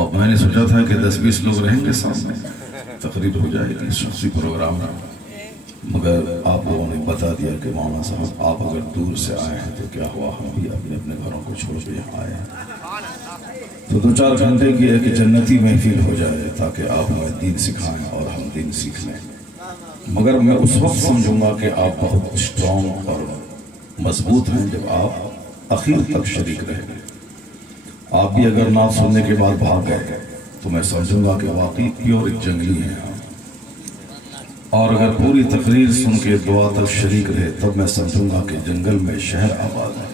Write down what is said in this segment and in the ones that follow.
اور میں نے سوچا تھا کہ 10-20 لوگ رہیں گے سامنے، تقریب ہو جائے گی شخصی پروگرام میں، مگر آپ لوگوں نے بتا دیا کہ مولانا صاحب آپ اگر دور سے آئے ہیں تو کیا ہوا، ہم بھی اپنے اپنے گھروں کو چھوڑ کے یہاں آئے ہیں، تو 2-4 گھنٹے کی ایک جنتی محفل ہو جائے تاکہ آپ ہمیں دین سکھائیں اور ہم دین سیکھ لیں۔ مگر میں اس وقت سمجھوں گا کہ آپ بہت اسٹرانگ اور مضبوط ہیں جب آپ اخیر تک شریک رہیں گے۔ آپ بھی اگر نعت سننے کے بعد بھاگ گئے تو میں سمجھوں گا کہ واقعی پیور ایک جنگلی ہیں، اور اگر پوری تقریر سن کے دعا تک شریک رہے تب میں سمجھوں گا کہ جنگل میں شہر آباد ہے۔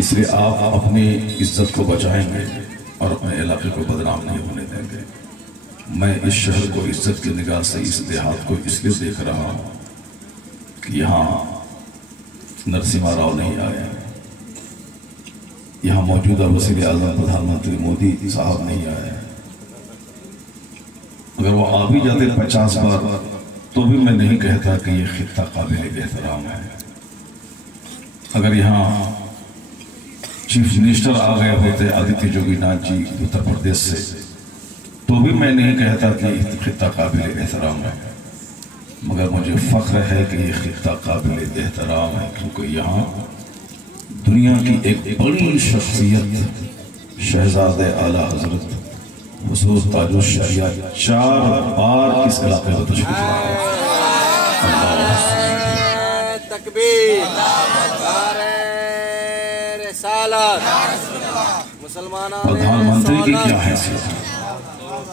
اس لیے آپ اپنی عزت کو بچائیں گے اور اپنے علاقے کو بدنام نہیں ہونے دیں گے۔ میں اس شہر کو عزت کی نگاہ سے، اس دیہات کو اس لیے دیکھ رہا ہوں کہ یہاں نرسمہا راؤ نہیں آئے، یہاں موجودہ وزیر اعظم پردھان منتری مودی صاحب نہیں آئے۔ اگر وہ آ بھی جاتے 50 بار تو بھی میں نہیں کہتا کہ یہ خطہ قابل احترام ہے۔ اگر یہاں چیف منسٹر آ گئے ہوتے آدتیہ جوگی ناتھ جی اتر پردیش سے تو بھی میں نہیں کہتا کہ یہ خطہ قابل احترام ہے، مگر مجھے فخر ہے کہ یہ خطہ قابل احترام ہے، کیونکہ یہاں دنیا کی ایک بڑی شخصیت شہزادہ اعلیٰ حضرت حضور تاج الشریعہ 4 بار اس علاقے میں تشریف لایا۔ تکبیر، رسالت، پردھان منتری کی کیا حیثیت ہے؟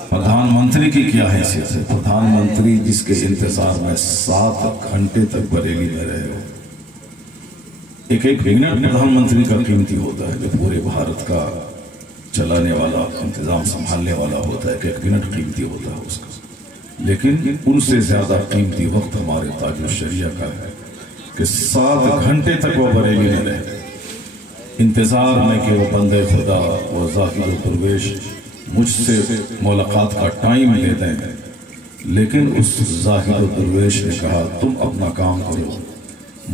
پردھان منتری کی کیا حیثیت ہے؟ پردھان منتری جس کے انتظار میں 7 گھنٹے تک بریلی میں رہے ہو۔ ایک منٹ پردھان منتری کا قیمتی ہوتا ہے، جو پورے بھارت کا چلانے والا، انتظام سنبھالنے والا ہوتا ہے، کہ 1 منٹ قیمتی ہوتا ہے اس کا، لیکن ان سے زیادہ قیمتی وقت ہمارے تاج الشریعہ کا ہے کہ 7 گھنٹے تک وہ بریلی میں رہے، انتظار میں کہ وہ بندے خدا وہ ذاکر درویش مجھ سے ملاقات کا ٹائم لے دیں، لیکن اس ذاکر درویش نے کہا تم اپنا کام کرو،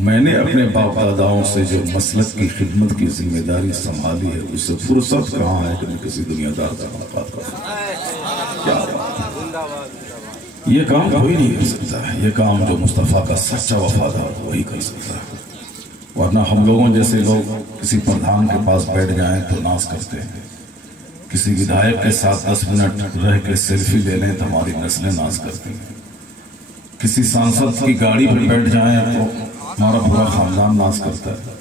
میں نے اپنے باپ داداؤں سے جو مسلک کی خدمت کی ذمہ داری سنبھالی ہے اس سے فرصت کہاں ہے کہ میں کسی دنیا دار سے ملاقات کروں۔ کیا بات ہے، یہ کام کوئی نہیں کر سکتا ہے، یہ کام جو مصطفیٰ کا سچا وفادار وہی کر سکتا ہے، ورنہ ہم لوگوں جیسے لوگ کسی پردھان کے پاس بیٹھ جائیں تو ناز کرتے ہیں، کسی ودھائک کے ساتھ 10 منٹ رہ کے سیلفی لے لیں تو ہماری نسلیں ناز کرتی ہیں، کسی سانسد کی گاڑی پر بیٹھ جائیں تو ہمارا پورا خاندان ناز کرتا ہے،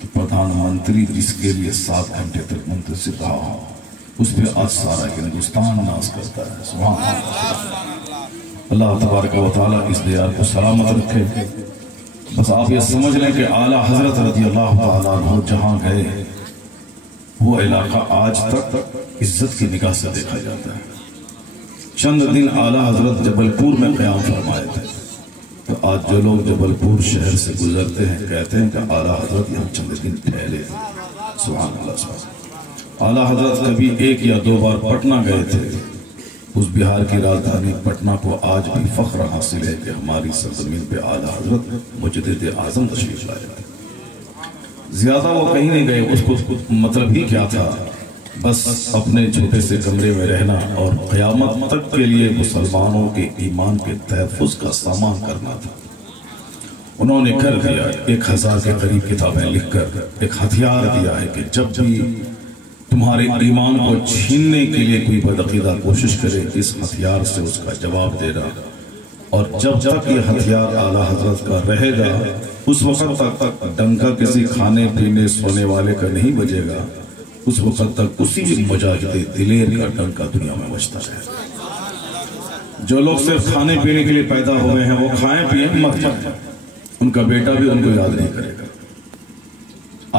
تو پردھان منتری جس کے لیے 7 گھنٹے تک منتظر رہا ہو اس پہ آج سارا ہندوستان ناز کرتا ہے۔ سبحان اللہ، اللہ تبارک و تعالیٰ اس دیار کو سلامت رکھے۔ بس آپ یہ سمجھ لیں کہ اعلیٰ حضرت رضی اللہ تعالیٰ عنہ جہاں گئے وہ علاقہ آج تک عزت کی نگاہ سے دیکھا جاتا ہے۔ چند دن اعلیٰ حضرت جبل پور میں قیام فرمائے تھے، تو آج جو لوگ جبل پور شہر سے گزرتے ہیں کہتے ہیں کہ اعلیٰ حضرت یہاں چند دن ٹھہرے تھے۔ سبحان اللہ، سبحان اللہ۔ اعلیٰ حضرت کبھی 1 یا 2 بار پٹنہ گئے تھے، اس بہار کی راجدھانی پٹنہ کو آج بھی فخر حاصل ہے کہ ہماری سرزمین پہ اعلیٰ حضرت مجدد اعظم تشریف لائے تھے۔ زیادہ وہ کہیں نہیں گئے، اس کو مطلب ہی کیا تھا، بس اپنے چھوٹے سے کمرے میں رہنا اور قیامت تک کے لیے مسلمانوں کے ایمان کے تحفظ کا سامان کرنا تھا۔ انہوں نے کر دیا، 1000 کے قریب کتابیں لکھ کر ایک ہتھیار دیا ہے کہ جب بھی تمہارے ایمان کو چھیننے کے لیے کوئی بدعقیدہ کوشش کرے اس ہتھیار سے اس کا جواب دینا، اور جب تک یہ ہتھیار اعلیٰ حضرت کا رہے گا اس وقت تک ڈنکا کسی کھانے پینے سونے والے کا نہیں بجے گا، اس وقت تک اسی مجاہد دلیر کا ڈنکا دنیا میں بجتا رہے گا۔ جو لوگ صرف کھانے پینے کے لیے پیدا ہوئے ہیں وہ کھائیں پیئیں مر جائیں، ان کا بیٹا بھی ان کو یاد نہیں کرے گا۔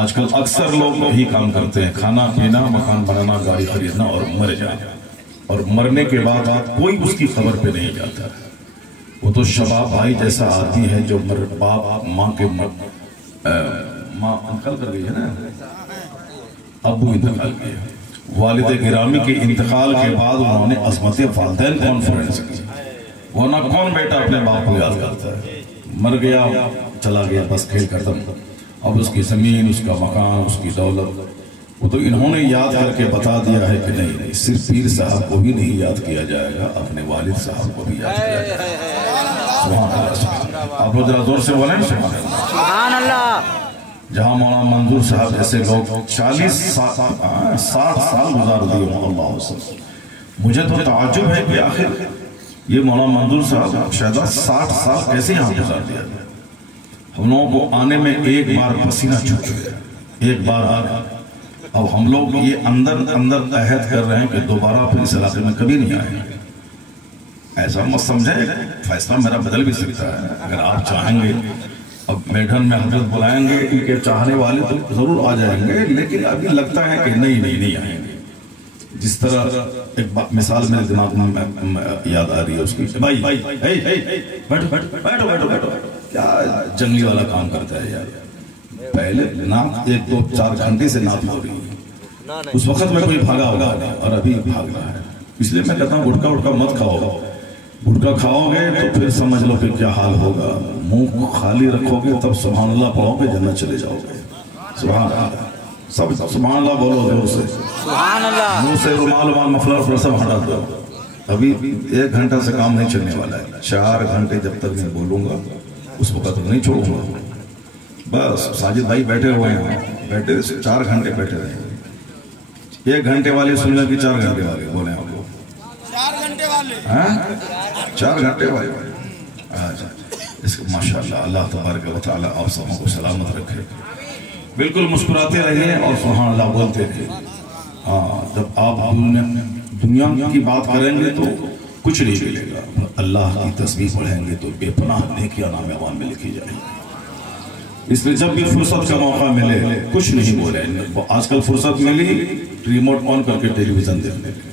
آج کل اکثر لوگ یہی کام کرتے ہیں، کھانا پینا، مکان بنانا، گاڑی خریدنا اور مر جائیں، اور مرنے کے بعد کوئی اس کی خبر پہ نہیں جاتا ہے۔ وہ تو شباب بھائی جیسا آدمی ہے جو باپ ماں کے ماں انتقال کر گئی ہے نا، ابو انتقال کیا، والد گرامی کے انتقال کے بعد انہوں نے عظمت والدین کانفرنس کی، ورنہ کون بیٹا اپنے باپ کو یاد کرتا ہے؟ مر گیا چلا گیا، بس کھیل ختم۔ اب اس کی زمین، اس کا مکان، اس کی دولت وہ تو انہوں نے یاد کر کے بتا دیا ہے کہ نہیں صرف پیر صاحب کو بھی نہیں یاد کیا جائے گا، اپنے والد صاحب کو بھی یاد کیا جائے گا۔ سبحان اللہ، آپ لوگ ذرا زور سے بولیں سبحان اللہ۔ جہاں مولانا منظور صاحب ایسے لوگ 60 سال گزار دیے اللہ وسلم، مجھے تو تعجب ہے کہ آخر یہ مولانا منظور صاحب شاید 60 سال کیسے یہاں گزار دیا؟ ہم لوگوں کو آنے میں ایک بار پسینہ چھوٹ گیا، ایک بار آنے، اب ہم لوگ یہ اندر عہد کر رہے ہیں کہ دوبارہ پھر اس علاقے میں کبھی نہیں آئیں گے۔ ایسا مت سمجھیں، فیصلہ میرا بدل بھی سکتا ہے اگر آپ چاہیں گے۔ اب میڈن میں حضرت بلائیں گے، ان کے چاہنے والے تو ضرور آ جائیں گے، لیکن ابھی لگتا ہے کہ نہیں آئیں گے۔ جس طرح ایک مثال میرے دماغ میں یاد آ رہی ہے اس کی، بھائی بیٹھو کیا جنگلی والا کام کرتا ہے یار؟ پہلے نعت 1-2-4 گھنٹے سے نعت ہو رہی ہے، اس وقت میں کوئی بھاگا ہوگا نہیں اور ابھی بھاگنا ہے۔ اس لیے میں کہتا ہوں گٹکا مت کھاؤ، گٹکا کھاؤ گے تو پھر سمجھ لو کہ کیا حال ہوگا۔ منہ کو خالی رکھو گے تب سبحان اللہ پڑھو گے، جنت چلے جاؤ گے۔ سبحان اللہ، سب سبحان اللہ بولو زور سے، سبحان اللہ۔ منہ سے رومال مفلر سب ہٹا دو۔ ابھی 1 گھنٹہ سے کام نہیں چلنے والا ہے، 4 گھنٹے جب تک میں بولوں گا اس وقت نہیں چھوڑوں گا۔ بس ساجد بھائی بیٹھے ہوئے ہیں، بیٹھے 4 گھنٹے بیٹھے رہے، 1 گھنٹے والے سن لیں کہ 4 گھنٹے والے بولیں آپ لوگ، 4 گھنٹے والے، 4 گھنٹے والے۔ اس کو ماشاءاللہ اللہ تبارک و تعالی آپ سبوں کو سلامت رکھے، بالکل مسکراتے رہیے اور سبحان اللہ بولتے رہیے۔ جب آپ دنیا کی بات کریں گے تو کچھ نہیں ملے گا، اللہ کی تسبیح پڑھیں گے تو بے پناہ نیکیاں نام اعمال میں لکھی جائیں گی۔ اس لیے جب بھی فرصت کا موقع ملے کچھ نہیں بولیں۔ آج کل فرصت ملی ریموٹ آن کر کے ٹیلی ویژن دیکھنے کی،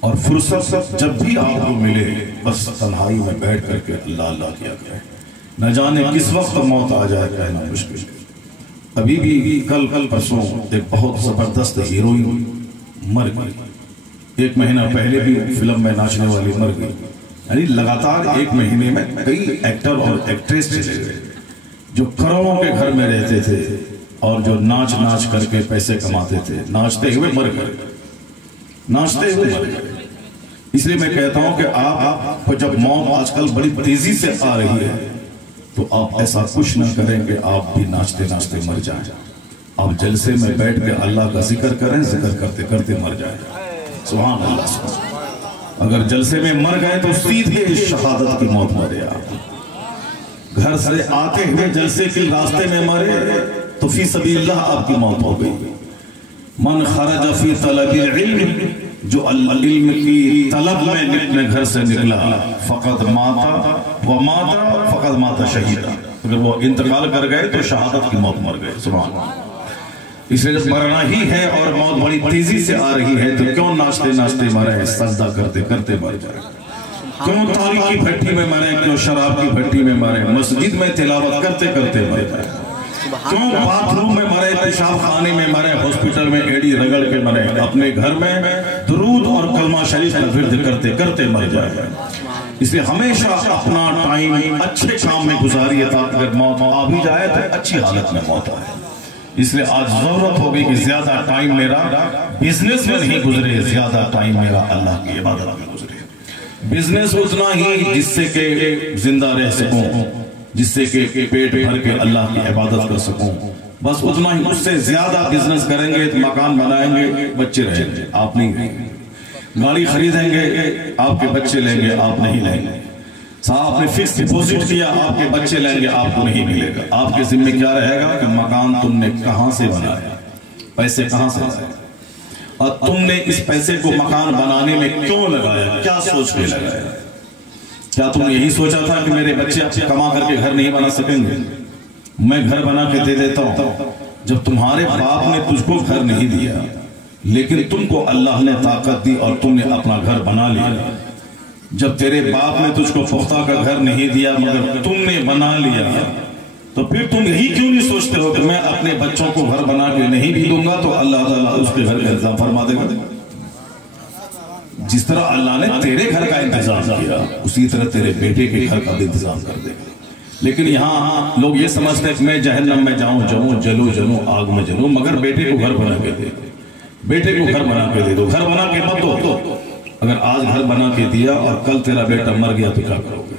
اور فرصت جب بھی آپ کو ملے بس تنہائی میں بیٹھ کر کے اللہ اللہ کیا کریں۔ نہ جانے کس وقت موت آ جائے کہنا مشکل ہے۔ ابھی بھی کل پرسوں ایک بہت زبردست ہیروئن مر گئی، 1 مہینہ پہلے بھی فلم میں ناچنے والی مر گئی، یعنی لگاتار 1 مہینے میں کئی ایکٹر اور ایکٹریس چلے گئے جو کروڑوں کے گھر میں رہتے تھے اور جو ناچ کر کے پیسے کماتے تھے، ناچتے ہوئے مر گئے۔ اس لیے میں کہتا ہوں کہ آپ کو جب موت آج کل بڑی تیزی سے آ رہی ہے تو آپ ایسا کچھ نہ کریں کہ آپ بھی ناچتے مر جائیں۔ آپ جلسے میں بیٹھ کے اللہ کا ذکر کریں، ذکر کرتے کرتے مر جائیں۔ سبحان اللہ، سبحان اللہ۔ اگر جلسے میں مر گئے تو سیدھے شہادت کی موت مرے۔ آپ گھر سے آتے ہوئے جلسے کے راستے میں مرے تو فی سبیل اللہ آپ کی موت ہو گئی۔ من خرج فی طلب العلم، جو علم کی طلب میں اپنے گھر سے نکلا، فقط ماتا فقط ماتا شہیدہ، اگر وہ انتقال کر گئے تو شہادت کی موت مر گئے۔ سبحان اللہ۔ اس لیے جب مرنا ہی ہے اور موت بڑی تیزی سے آ رہی ہے تو کیوں ناچتے مرے، سجدہ کرتے مر جائے؟ کیوں تاریخ کی بھٹی میں مرے، کیوں شراب کی بھٹی میں مرے، مسجد میں تلاوت کرتے مر جائے؟ کیوں باتھ روم میں مرے، پیشاب خانے میں مرے، ہاسپٹل میں ایڑی رگڑ کے مرے، اپنے گھر میں درود اور کلمہ شریف کا ورد کرتے مر جائے؟ اس لیے ہمیشہ اپنا ٹائم اچھے کام میں گزاریے تاکہ اگر موت آ بھی جائے تو اچھی حالت میں موت آئے۔ اس لیے آج ضرورت ہوگی کہ زیادہ ٹائم میرا بزنس میں نہیں گزرے، زیادہ ٹائم میرا اللہ کی عبادت میں گزرے۔ بزنس اتنا ہی جس سے کہ زندہ رہ سکوں، جس سے کہ پیٹ بھر کے اللہ کی عبادت کر سکوں، بس اتنا ہی۔ اس سے زیادہ بزنس کریں گے، مکان بنائیں گے، بچے رہیں گے، آپ نہیں رہیں گے۔ گاڑی خریدیں گے، آپ کے بچے لیں گے، آپ نہیں لیں گے۔ صاحب نے فکس ڈپوزٹ کیا، آپ کے بچے لیں گے، آپ کو نہیں ملے گا۔ آپ کے ذمہ کیا رہے گا کہ مکان تم نے کہاں سے بنایا، پیسے کہاں سے لائے، اور تم نے اس پیسے کو مکان بنانے میں کیوں لگایا، کیا سوچ کے لگایا؟ کیا تم نے یہی سوچا تھا کہ میرے بچے کما کر کے گھر نہیں بنا سکیں گے، میں گھر بنا کے دے دیتا ہوں؟ جب تمہارے باپ نے تجھ کو گھر نہیں دیا لیکن تم کو اللہ نے طاقت دی اور تم نے اپنا گھر بنا لیا، جب تیرے باپ نے تجھ کو پختہ کا گھر نہیں دیا مگر تم نے بنا لیا، تو پھر تم یہی کیوں نہیں سوچتے ہو کہ میں اپنے بچوں کو گھر بنا کے نہیں بھی دوں گا تو اللہ تعالیٰ اس کے گھر کا انتظام فرما دے گا؟ جس طرح اللہ نے تیرے گھر کا انتظام کیا اسی طرح تیرے بیٹے کے گھر کا بھی انتظام کر دے گا۔ لیکن یہاں لوگ یہ سمجھتے ہیں کہ میں جہنم میں جاؤں جلوں آگ میں جلوں، مگر بیٹے کو گھر بنا کے دے، بیٹے کو گھر بنا کے دے دو، گھر بنا کے مت دو۔ اگر آج گھر بنا کے دیا اور کل تیرا بیٹا مر گیا تو کیا کرو گے؟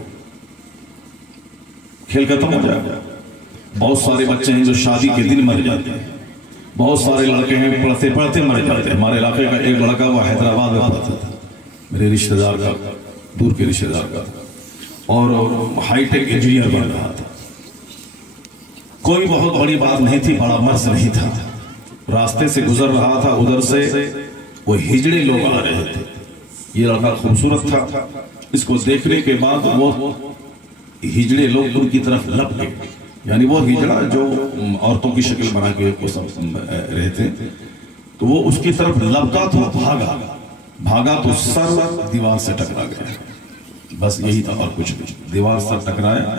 کھیل ختم ہو جائے گا۔ بہت سارے بچے ہیں جو شادی کے دن مر جاتے ہیں، بہت سارے لڑکے ہیں پڑھتے پڑھتے مر جاتے ہیں۔ ہمارے علاقے کا ایک لڑکا وہ حیدرآباد میں پڑھتا تھا، میرے رشتہ دار کا، دور کے رشتہ دار کا، اور ہائی ٹیک انجینئر بن رہا تھا۔ کوئی بہت بڑی بات نہیں تھی، بڑا مرض نہیں تھا، راستے سے گزر رہا تھا، ادھر سے وہ ہجڑے لوگ آ رہے تھے۔ یہ لڑکا خوبصورت تھا، اس کو دیکھنے کے بعد وہ ہجڑے لوگ ان کی طرف لپ گئے، یعنی وہ ہجڑا جو عورتوں کی شکل بنا کے رہتے، تو وہ اس کی طرف لپکا تو بھاگا تو سر دیوار سے ٹکرا گیا، بس یہی تھا اور کچھ نہیں۔ دیوار سے ٹکرایا،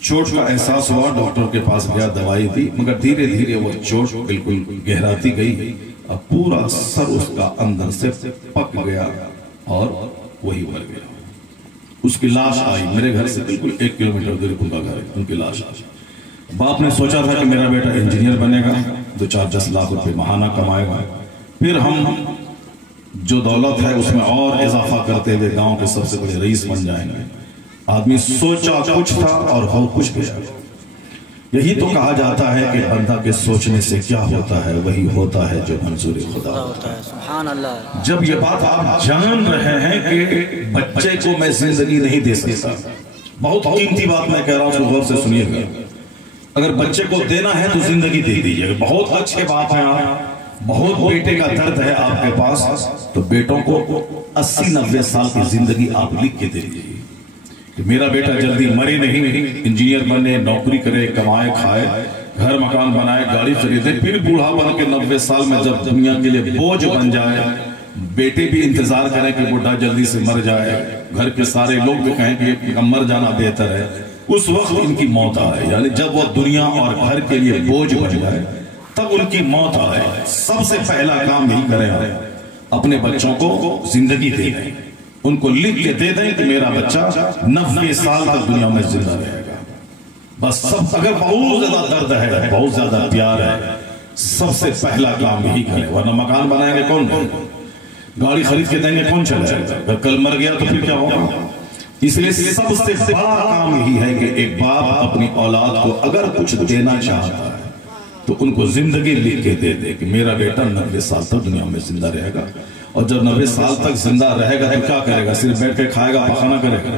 چوٹ کا احساس ہوا، ڈاکٹر کے پاس گیا، دوائی دی، مگر دھیرے دھیرے وہ چوٹ بالکل گہراتی گئی، اب پورا سر اس کا اندر سے پک گیا اور وہی مر گیا۔ اس کی لاش آئی میرے گھر سے بالکل 1 کلومیٹر دور ان کا گھر ہے، ان کی لاش آئی۔ باپ نے سوچا تھا کہ میرا بیٹا انجینئر بنے گا، 2-4-10 لاکھ روپے ماہانہ کمائے گا، پھر ہم جو دولت ہے اس میں اور اضافہ کرتے ہوئے گاؤں کے سب سے بڑے رئیس بن جائیں گے۔ آدمی سوچا کچھ تھا اور ہو کچھ گیا۔ یہی تو کہا جاتا ہے کہ بندہ کے سوچنے سے کیا ہوتا ہے وہی ہوتا ہے جو منظور خدا ہوتا ہے۔ سبحان اللہ۔ جب یہ بات آپ جان رہے ہیں کہ بچے کو میں زندگی نہیں دے سکتا، بہت قیمتی بات میں کہہ رہا ہوں، غور سے سنیے گا، اگر بچے کو دینا ہے تو زندگی دے دیجیے۔ بہت اچھے باپ ہیں آپ، بہت بیٹے کا درد ہے آپ کے پاس، تو بیٹوں کو 80-90 سال کی زندگی آپ لکھ کے دے دیجیے کہ میرا بیٹا جلدی مرے نہیں، انجینئر بنے، نوکری کرے، کمائے کھائے، گھر مکان بنائے، گاڑی خریدے، پھر بوڑھا بن کے 90 سال میں جب دنیا کے لیے بوجھ بن جائے، بیٹے بھی انتظار کریں کہ بڑھا جلدی سے مر جائے، گھر کے سارے لوگ بھی کہیں کہ مر جانا بہتر ہے، اس وقت ان کی موت آئے، یعنی جب وہ دنیا اور گھر کے لیے بوجھ بن جائے تب ان کی موت آئے، سب سے پہلا کام یہی کریں اپنے بچوں کو زندگی دے دیں، ان کو لکھ کے دے دیں کہ میرا بچہ 90 سال تک دنیا میں زندہ رہے گا۔ بس سب، اگر بہت زیادہ درد ہے، بہت زیادہ پیار ہے، سب سے پہلا کام یہی کریں، ورنہ مکان بنائیں گے کون دیں گے، گاڑی خرید کے دیں گے کون چلائے گا، اگر کل مر گیا تو پھر کیا ہوگا؟ اس لیے سب سے بڑا کام یہی ہے کہ ایک باپ اپنی اولاد کو اگر کچھ دینا چاہتا ہے تو ان کو زندگی لکھ کے دے دے کہ میرا بیٹا 90 سال تک دنیا میں زندہ رہے گا، اور جب 90 سال تک زندہ رہے گا تو کیا کرے گا؟ صرف بیٹھ کے کھائے گا، پخانا کرے گا،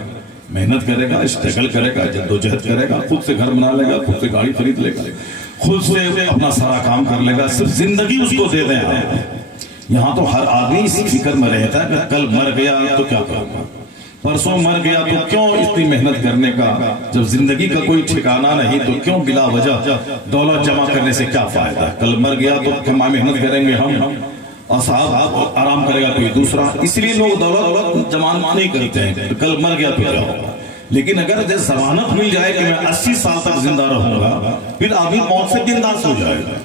محنت کرے گا، اسٹرگل کرے گا، جدوجہد کرے گا، خود سے گھر بنا لے گا، خود سے گاڑی خرید لے گا، خود سے اپنا سارا کام کر لے گا، صرف زندگی اس کو دے دیں۔ یہاں تو ہر آدمی اس فکر میں رہتا ہے کہ کل مر گیا تو کیا کروں گا، پرسوں مر گیا تو کیوں اتنی محنت کرنے کا، جب زندگی کا کوئی ٹھکانہ نہیں تو کیوں بلا وجہ دولت جمع کرنے سے کیا فائدہ، کل مر گیا تو کیا محنت کریں گے ہم، اور صاحب آرام کرے گا کوئی دوسرا، اس لیے لوگ دولت جمع نہیں کرتے ہیں، کل مر گیا تو کیا ہوگا۔ لیکن اگر جیسے ضمانت مل جائے کہ میں 80 سال تک زندہ رہوں گا، پھر آدمی موت سے بنداس ہو جائے گا،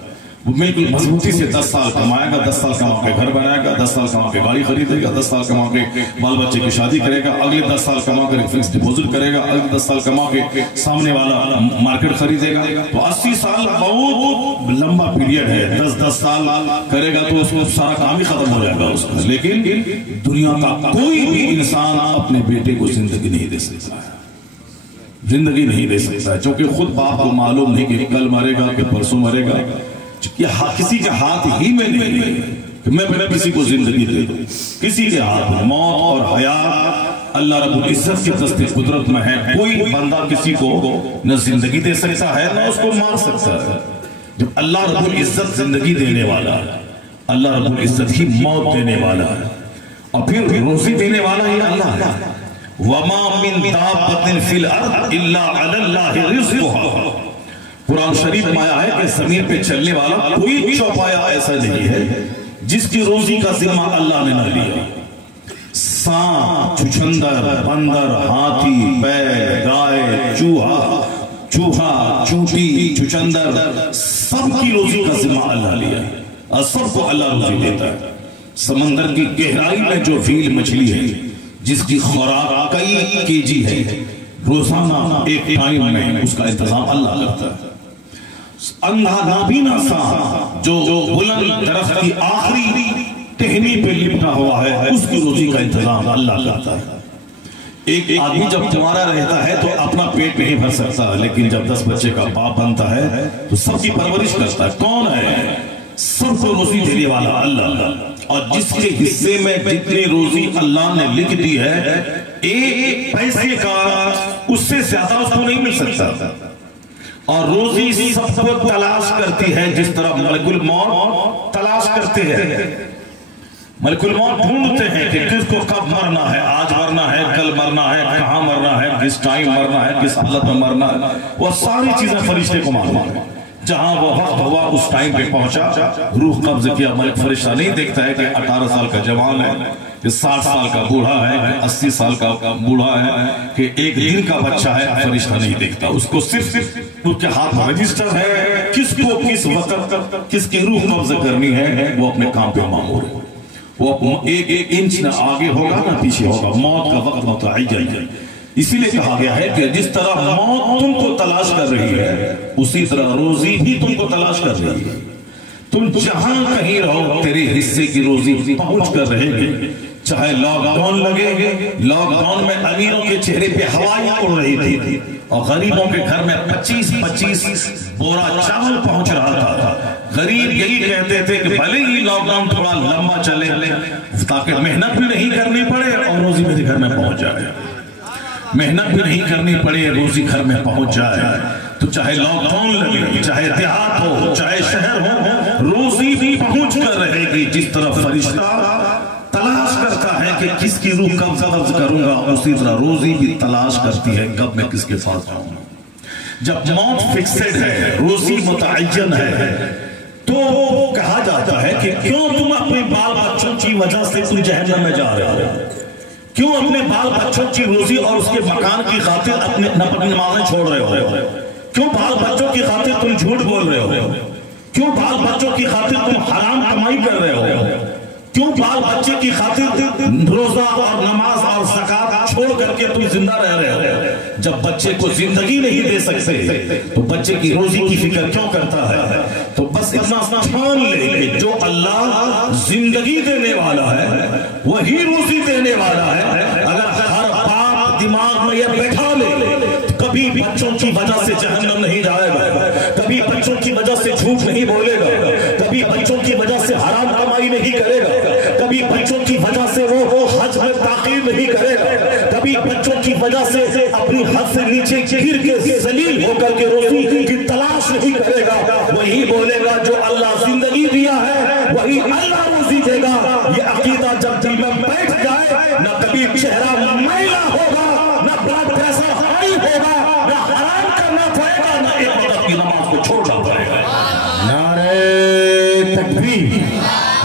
وہ بالکل مضبوطی سے 10 سال کمائے گا، 10 سال کما کے گھر بنائے گا، 10 سال کما کے گاڑی خریدے گا، 10 سال کما کے بال بچے کی شادی کرے گا، اگلے 10 سال کما کر فکس ڈپوزٹ کرے گا، اگلے 10 سال کما کے سامنے والا مارکیٹ خریدے گا، تو 80 سال بہت لمبا پیریڈ ہے، 10 سال کرے گا تو اس کو سارا کام ہی ختم ہو جائے گا اس کا۔ لیکن دنیا کا کوئی بھی انسان اپنے بیٹے کو زندگی نہیں دے سکتا ہے، زندگی نہیں دے سکتا ہے، چونکہ خود باپ کو معلوم نہیں کہ کل مرے گا کہ پرسوں مرے گا، یہ کسی کے ہاتھ ہی میں نہیں ہے کہ میں کسی کو زندگی دے دوں، کسی کے ہاتھ میں موت اور حیات اللہ رب العزت کے دست قدرت میں ہے، کوئی بندہ کسی کو نہ زندگی دے سکتا ہے نہ اس کو مار سکتا ہے۔ جب اللہ رب العزت زندگی دینے والا ہے، اللہ رب العزت ہی موت دینے والا ہے، اور پھر روزی دینے والا ہی اللہ ہے۔ وَمَا مِن دَابَّةٍ فِي الْأَرْضِ إِلَّا عَلَى اللَّهِ رِزْقُهَا۔ قرآن شریف میں آیا ہے کہ زمین پہ چلنے والا کوئی چوپایا ایسا نہیں ہے جس کی روزی کا ذمہ اللہ نے نہ لیا۔ سانپ، چچندر، بندر، ہاتھی، بیل، گائے، چوہا، چونٹی، چچندر، سب کی روزی کا ذمہ اللہ لیا، اور سب کو اللہ روزی دیتا ہے۔ سمندر کی گہرائی میں جو فیل مچھلی ہے جس کی خوراک کئی کیجی ہے، روزانہ ایک ٹائم میں اس کا انتظام اللہ کرتا ہے. اندھا نابینا سا جو بلند درخت کی آخری ٹہنی پہ لپٹا ہوا ہے اس کی روزی کا انتظام اللہ کرتا ہے. ایک آدمی جب تمہارا رہتا ہے تو اپنا پیٹ نہیں بھر سکتا، لیکن جب 10 بچے کا باپ بنتا ہے تو سب کی پرورش کرتا ہے. کون ہے؟ سب کو روزی دینے والا اللہ. اور جس کے حصے میں جتنی روزی اللہ نے لکھ دی ہے ایک پیسے کا اس سے زیادہ اس کو نہیں مل سکتا. اور روزی سب کو تلاش کرتی ہے جس طرح ملک الموت تلاش کرتے ہیں. ملک الموت ڈھونڈتے ہیں کہ کس کو کب مرنا ہے، آج مرنا ہے، کل مرنا ہے، کہاں مرنا ہے، کس ٹائم مرنا ہے، کس حالت میں مرنا ہے. وہ ساری چیزیں فرشتے کو معلوم ہے. جہاں وہ وقت ہوا اس ٹائم پہ پہنچا، روح قبض کیا. ملک فرشتہ نہیں دیکھتا ہے کہ 18 سال کا جوان ہے، کہ 60 سال کا بوڑھا ہے، کہ 80 سال کا بوڑھا ہے، کہ ایک دن کا بچہ ہے. فرشتہ نہیں دیکھتا. اس کو صرف اس کے ہاتھ میں رجسٹر ہے کس کو کس وقت کس کی روح قبض کرنی ہے. وہ اپنے کام پہ مامور ہے. وہ ایک انچ نہ آگے ہوگا نہ پیچھے ہوگا. موت کا وقت متعین ہے. اسی لیے کہا گیا ہے کہ جس طرح موت تم کو تلاش کر رہی ہے اسی طرح روزی بھی تم کو تلاش کر رہی ہے. تم جہاں کہیں رہو تیرے حصے کی روزی پہنچ کر رہے گی. چاہے لاک ڈاؤن لگے، لاک ڈاؤن میں امیروں کے چہرے پہ ہوائیں اڑ رہی تھی اور غریبوں کے گھر میں 25 بورا چاول پہنچ رہا تھا. غریب یہی کہتے تھے کہ بھلے ہی لاک ڈاؤن تھوڑا لمبا چلے تاکہ محنت بھی نہیں کرنی پڑے اور روزی میرے گھر میں پہنچ جائے. محنت بھی نہیں کرنی پڑے، روزی گھر میں پہنچ جائے. تو چاہے لاک ڈاؤن لگے، چاہے دیہات ہو، چاہے شہر ہو، روزی بھی پہنچ کر رہے گی. جس طرح فرشتہ تلاش کرتا ہے کہ کس کی روح کب قبض کروں گا، اسی طرح روزی بھی تلاش کرتی ہے کب میں کس کے پاس جاؤں. جب موت فکسڈ ہے، روزی متعین ہے، تو کہا جاتا ہے کہ کیوں تم اپنے بال بچوں کی وجہ سے تم جہنم میں جا رہے ہو؟ کیوں اپنے بال بچوں کی روزی اور اس کے مکان کی خاطر اپنی نمازیں چھوڑ رہے ہو؟ کیوں بال بچوں کی خاطر تم جھوٹ بول رہے ہو؟ کیوں بال بچوں کی خاطر تم حرام کمائی کر رہے ہو؟ کیوں بال بچے کی خاطر روزہ اور نماز اور زکات چھوڑ کر کے تم زندہ رہ رہے ہو؟ جب بچے کو زندگی نہیں دے سکتے تو بچے کی روزی کی فکر کیوں کرتا ہے؟ تو بس اتنا ٹھان لے کہ جو اللہ زندگی دینے والا ہے وہی روزی دینے والا ہے. اگر ہر باپ دماغ میں یہ بیٹھا لے کبھی بچوں کی وجہ سے جہنم نہیں جائے گا، کبھی بچوں کی وجہ سے جھوٹ نہیں بولے گا، کبھی بچوں کی وجہ سے حرام کمائی نہیں کرے گا، کبھی بچوں کی وجہ سے وہ حج میں تاخیر نہیں کرے گا، کبھی بچوں کی وجہ سے اپنی حد سے نیچے گر کے ذلیل ہو کر کے روزی کی تلاش نہیں کرے گا. وہی بولے گا جو اللہ زندگی دیا ہے وہی اللہ روزی دے گا. یہ عقیدہ جب دل میں بیٹھ جائے نہ کبھی چہرہ میلا ہوگا، نہ بلڈ پریشر ہائی ہوگا، نہ حرام کرنا پڑے گا، نہ ایک وقت کی نماز کو چھوڑنا پڑے گا. نعرہ تکبیر،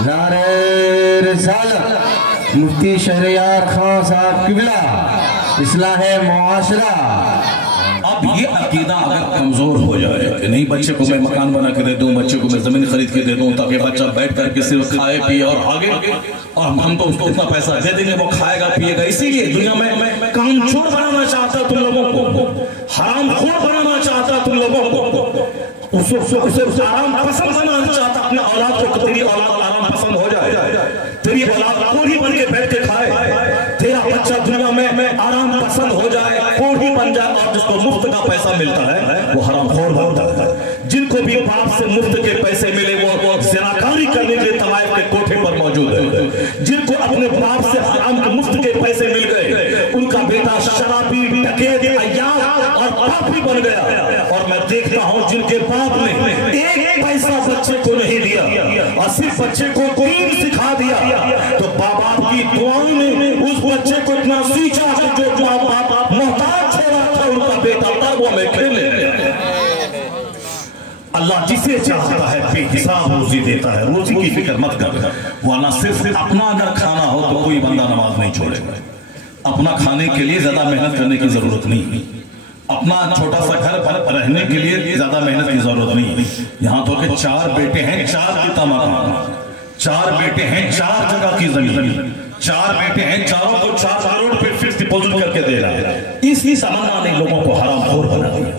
نعرہ رسالت، مفتی شہریار خان صاحب قبلہ، اصلاح معاشرہ. اب یہ عقیدہ اگر کمزور ہو جائے کہ نہیں بچے کو میں مکان بنا کے دے دوں، بچے کو میں زمین خرید کے دے دوں تاکہ بچہ بیٹھ کر کے صرف کھائے پیے اور آگے، اور ہم تو اس کو اتنا پیسہ دے دیں گے وہ کھائے گا پیے گا. اسی لیے دنیا میں کام چور بنانا چاہتا تم لوگوں کو، حرام خور بنانا چاہتا تم لوگوں کو، اسے آرام پسند بنانا چاہتا اپنے اولاد کو. تیری اولاد آرام پسند ہو جائے، تیری اولاد کوڑھی بن کے بیٹھ کے کھائے، تیرا بچہ دنیا میں آرام پسند ہو جائے، کوڑھی بن جائے، اور جس کو مفت کا پیسہ ملتا ہے وہ حرام خور بنتا ہے. جن کو بھی باپ سے مفت کے پیسے ملے وہ زناکاری کرنے کے لیے طوائف کے کوٹھے پر موجود ہے. جن کو اپنے باپ سے حرام کے مفت کے پیسے مل گئے ان کا بیٹا شرابی، ڈکیت، عیاش اور پاپی بن گیا. اور میں دیکھتا ہوں جن کے باپ نے ایک پیسہ بچے کو نہیں دیا اور صرف بچے کو دین سکھا دیا تو باپ کی دعاؤں نے اس بچے کو اتنا سیچا کہ جو باپ محتاج چھوڑا تھا ان کا بیٹا تھا وہ میں کھیلے. اللہ جسے چاہتا ہے بے حساب روزی دیتا ہے. روزی کی فکر مت کر، ورنہ صرف اپنا اگر کھانا ہو تو کوئی بندہ نماز نہیں چھوڑے گا. اپنا کھانے کے لیے زیادہ محنت کرنے کی ضرورت نہیں، اپنا چھوٹا سا گھر پر رہنے کے لیے زیادہ محنت کی ضرورت نہیں. یہاں تو کہ 4 بیٹے ہیں، 4 پتا مکان، 4 بیٹے ہیں 4 جگہ کی زمین، 4 بیٹے ہیں، چاروں کو 4 کروڑ پہ فکس ڈپوزٹ کر کے دے رہا ہے۔ اسی تمنا نے لوگوں کو حرام خور بنا دیا،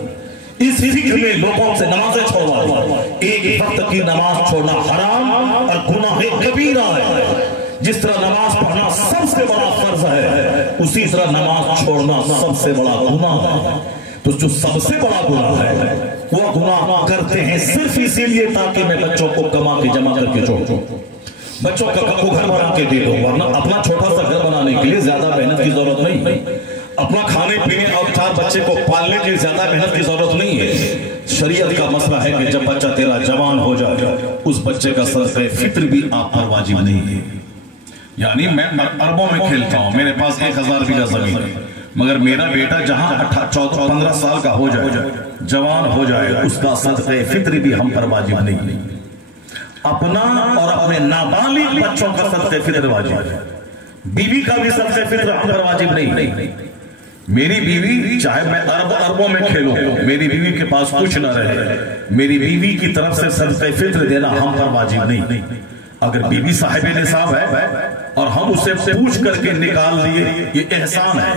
اس فکر میں لوگوں سے نمازیں چھوڑوا دیا۔ ایک وقت کی نماز چھوڑنا حرام اور گناہ کبیرہ ہے۔ جس طرح نماز پڑھنا سب سے بڑا فرض ہے، اسی طرح نماز چھوڑنا سب سے بڑا گناہ ہے۔ تو جو سب سے بڑا گناہ ہے وہ گناہ کرتے ہیں صرف اسی لیے تاکہ میں بچوں کو کما کے جمع کر کے چھوڑوں، بچوں کو گھر بنا کے دے دوں، ورنہ اپنا چھوٹا سا گھر بنانے کے لیے زیادہ محنت کی ضرورت نہیں، اپنا کھانے پینے اور 4 بچے کو پالنے کے لیے زیادہ محنت کی ضرورت نہیں ہے۔ شریعت کا مسئلہ ہے کہ جب بچہ تیرا جوان ہو جائے اس بچے کا صدقہ فطر بھی آپ پر واجب نہیں ہے۔ یعنی میں اربوں میں کھیلتا ہوں، میرے پاس 1000 بیگھہ زمین ہے، مگر میرا بیٹا جہاں 14-15 سال کا ہو جائے، جوان ہو جائے، اس کا صدقہ فطر بھی ہم پر واجب نہیں ہے۔ اپنا اور اپنے نابالغ بچوں کا صدقہ فطر واجب ہے، بیوی کا بھی صدقہ فطر ہم پر واجب نہیں۔ میری بیوی چاہے میں اربوں میں کھیلوں، میری بیوی کے پاس کچھ نہ رہے، میری بیوی کی طرف سے صدقہ فطر دینا ہم پر واجب نہیں۔ اگر بیوی صاحب نصاب ہے اور ہم اسے پوچھ کر کے نکال لیے، یہ احسان ہے،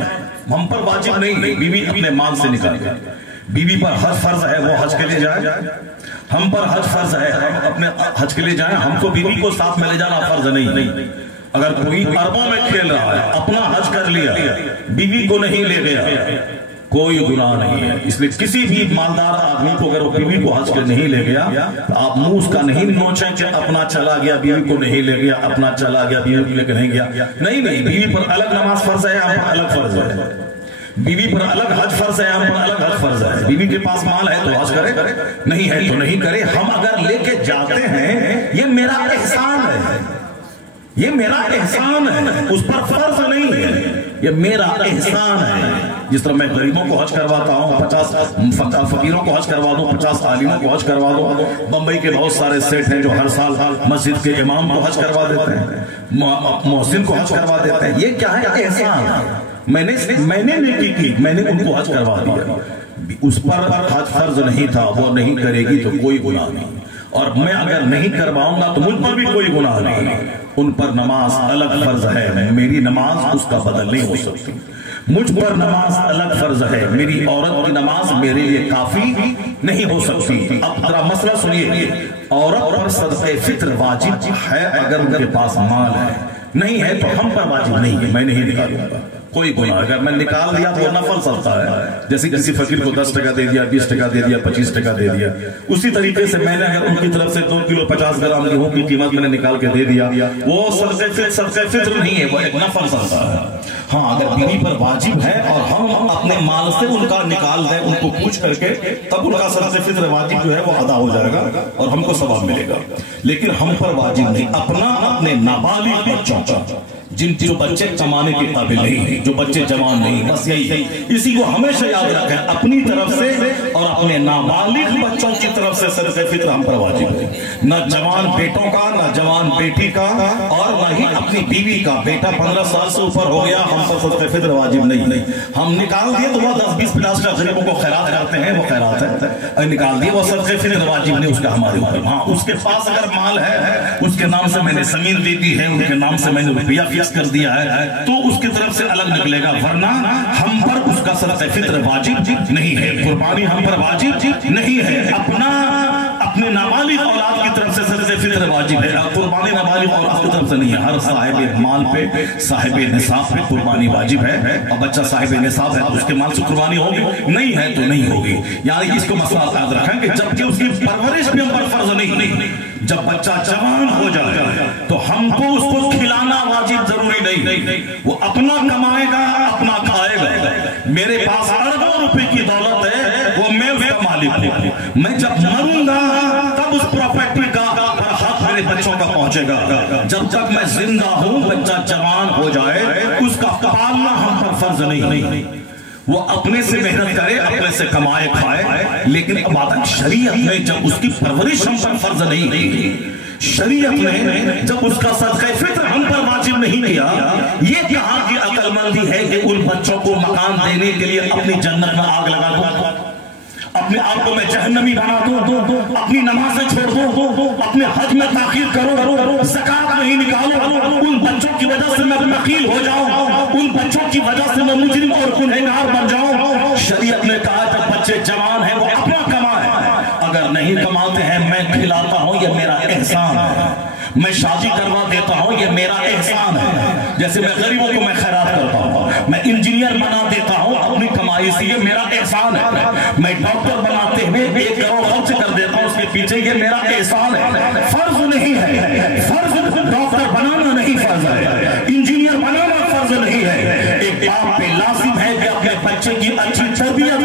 ہم پر واجب نہیں۔ بیوی اپنے مال سے نکال گیا، بیوی پر حج فرض ہے وہ حج کے لیے جائے، ہم پر حج فرض ہے ہم اپنے حج کے لیے جائیں، ہم کو بیوی کو ساتھ میں لے جانا فرض نہیں۔ اگر کوئی اربوں میں کھیل رہا ہے، اپنا حج کر لیا، بیوی کو نہیں لے گیا، کوئی گناہ نہیں ہے۔ اس لیے کسی بھی مالدار آدمی کو اگر وہ بیوی کو حج کے نہیں لے گیا تو آپ منہ اس کا نہیں نوچیں کہ اپنا چلا گیا بیوی کو نہیں لے گیا، اپنا چلا گیا بیوی کو لے کے نہیں گیا۔ نہیں، بیوی پر الگ نماز فرض ہے، ہم پر الگ فرض ہے، بیوی پر الگ حج فرض ہے، ہم پر الگ حج فرض ہے۔ بیوی کے پاس مال ہے تو حج کرے، نہیں ہے تو نہیں کرے۔ ہم اگر لے کے جاتے ہیں یہ میرا احسان ہے، یہ میرا احسان ہے، اس پر فرض نہیں ہے، یہ میرا احسان ہے۔ جس طرح میں غریبوں کو حج کرواتا ہوں، 50 فقیروں کو حج کروا دوں، 50 عالموں کو حج کروا دوں۔ بمبئی کے بہت سارے سیٹ ہیں جو ہر سال مسجد کے امام کو حج کروا دیتے ہیں، محسن کو حج کروا دیتے ہیں۔ یہ کیا ہے؟ احسان ہے۔ میں نے نیکی کی، میں نے ان کو حج کروا دیا، اس پر حج فرض نہیں تھا، وہ نہیں کرے گی تو کوئی گناہ نہیں، اور میں اگر نہیں کرواؤں گا تو مجھ پر بھی کوئی گناہ نہیں۔ ان پر نماز الگ فرض ہے، میری نماز اس کا بدل نہیں ہو سکتی۔ مجھ پر نماز الگ فرض ہے، میری عورت کی نماز میرے لیے کافی نہیں ہو سکتی۔ اب ذرا مسئلہ سنیے، عورت پر صدقہ فطر واجب ہے اگر ان کے پاس مال ہے، نہیں ہے تو ہم پر واجب نہیں ہے، میں نہیں نکالوں گا، کوئی گناہ۔ اگر میں نکال دیا تو وہ نفل صدقہ ہے، جیسے کسی فقیر کو 10 ٹکا دے دیا، 20 ٹکا دے دیا، 25 ٹکا دے دیا، اسی طریقے سے میں نے اگر ان کی طرف سے 2 کلو 50 گرام گیہوں کی قیمت میں نے نکال کے دے دیا، وہ صدقہ فطر نہیں ہے، وہ ایک نفل صدقہ ہے۔ ہاں اگر بیوی پر واجب ہے اور ہم اپنے مال سے ان کا نکال دیں، ان کو پوچھ کر کے، تب ان کا صدقہ فطر واجب جو ہے وہ ادا ہو جائے گا اور ہم کو ثواب ملے گا، لیکن ہم پر واجب نہیں۔ اپنے نابالغ بچوں کا، جو بچے کمانے کے قابل نہیں، جو بچے جوان نہیں، بس یہی اسی کو ہمیشہ یاد رکھیں، اپنی طرف سے اور اپنے نابالغ بچوں کی طرف سے صدقہ فطر ہم پر واجب ہے، نہ جوان بیٹوں کا، نہ جوان بیٹی کا، اور نہ ہی اپنی بیوی کا۔ بیٹا 15 سال سے اوپر ہو گیا، ہم پر صدقہ فطر واجب نہیں، ہم نکال دیے تو وہ 10 20 50 کا غریبوں کو خیرات کرتے ہیں، وہ خیرات ہے، اگر نکال دیے وہ صدقہ فطر واجب نہیں، اس کا ہمارے اوپر۔ ہاں اس کے پاس اگر مال ہے، اس کے نام سے میں نے زمین دے دی ہے، ان کے نام سے میں نے روپیہ فکس کر دیا ہے، تو اس کی طرف سے الگ نکلے گا، ورنہ ہم پر اس کا صدقہ فطر واجب نہیں ہے، قربانی ہم پر واجب نہیں ہے۔ اپنے نابالغ اولاد کی طرف سے صدقہ فطر واجب ہے، قربانی نابالغ اولاد کی طرف سے نہیں ہے۔ ہر صاحب مال پہ، صاحب نصاب پہ قربانی واجب ہے، اور بچہ صاحب نصاب ہے تو اس کے مال سے قربانی ہوگی، نہیں ہے تو نہیں ہوگی۔ یعنی اس کو مسئلہ یاد رکھیں کہ جبکہ اس کی پرورش بھی ہم پر فرض نہیں، جب بچہ جوان ہو جائے تو ہم کو اس کو کھلانا واجب ضروری نہیں، وہ اپنا کمائے گا، اپنا کھائے گا۔ میرے پاس اربوں روپے کی دولت ہے، وہ میں اس کا مالک ہوں، میں جب مروں گا تب اس پراپرٹی کا حق میرے بچوں کا پہنچے گا۔ جب تک میں زندہ ہوں، بچہ جوان ہو جائے اس کا پالنا ہم پر فرض نہیں، وہ اپنے سے محنت کرے، اپنے سے کمائے کھائے، لیکن اب آتا شریعت میں جب اس کی پرورش ہم پر فرض نہیں، شریعت نے جب اس کا صدقہ فطر ہم پر واجب نہیں کیا، یہ کہاں کی عقل مندی ہے کہ ان بچوں کو مکان دینے کے لیے اپنی جنت میں آگ لگا دوں، اپنے آپ کو میں جہنمی بنا دوں، اپنی نمازیں چھوڑ دوں، اپنے حج میں تاخیر کروں، زکات جب نقیل ہو جاؤں ان بچوں کی وجہ سے میں مجرم اور گنہگار بن جاؤں؟ شریعت نے کہا جب بچے جوان ہیں وہ اپنا کمائیں، اگر نہیں کماتے ہیں میں کھلاتا ہوں یہ میرا احسان ہے، میں شادی کروا دیتا ہوں یہ میرا احسان ہے، جیسے میں غریبوں کو میں خیرات کرتا ہوں، میں انجینئر بنا دیتا ہوں اپنی کمائی سے یہ میرا احسان ہے، میں ڈاکٹر بناتے ہوئے 1 کروڑ خرچ کر دیتا ہوں اس کے پیچھے یہ میرا احسان ہے۔ فرض نہیں ہے، فرض ڈاکٹر بنانا نہیں فرض ہے، انجینئر بنانا فرض نہیں ہے، ایک باپ پہ لازم ہے کہ اپنے بچے کی اچھی تربیت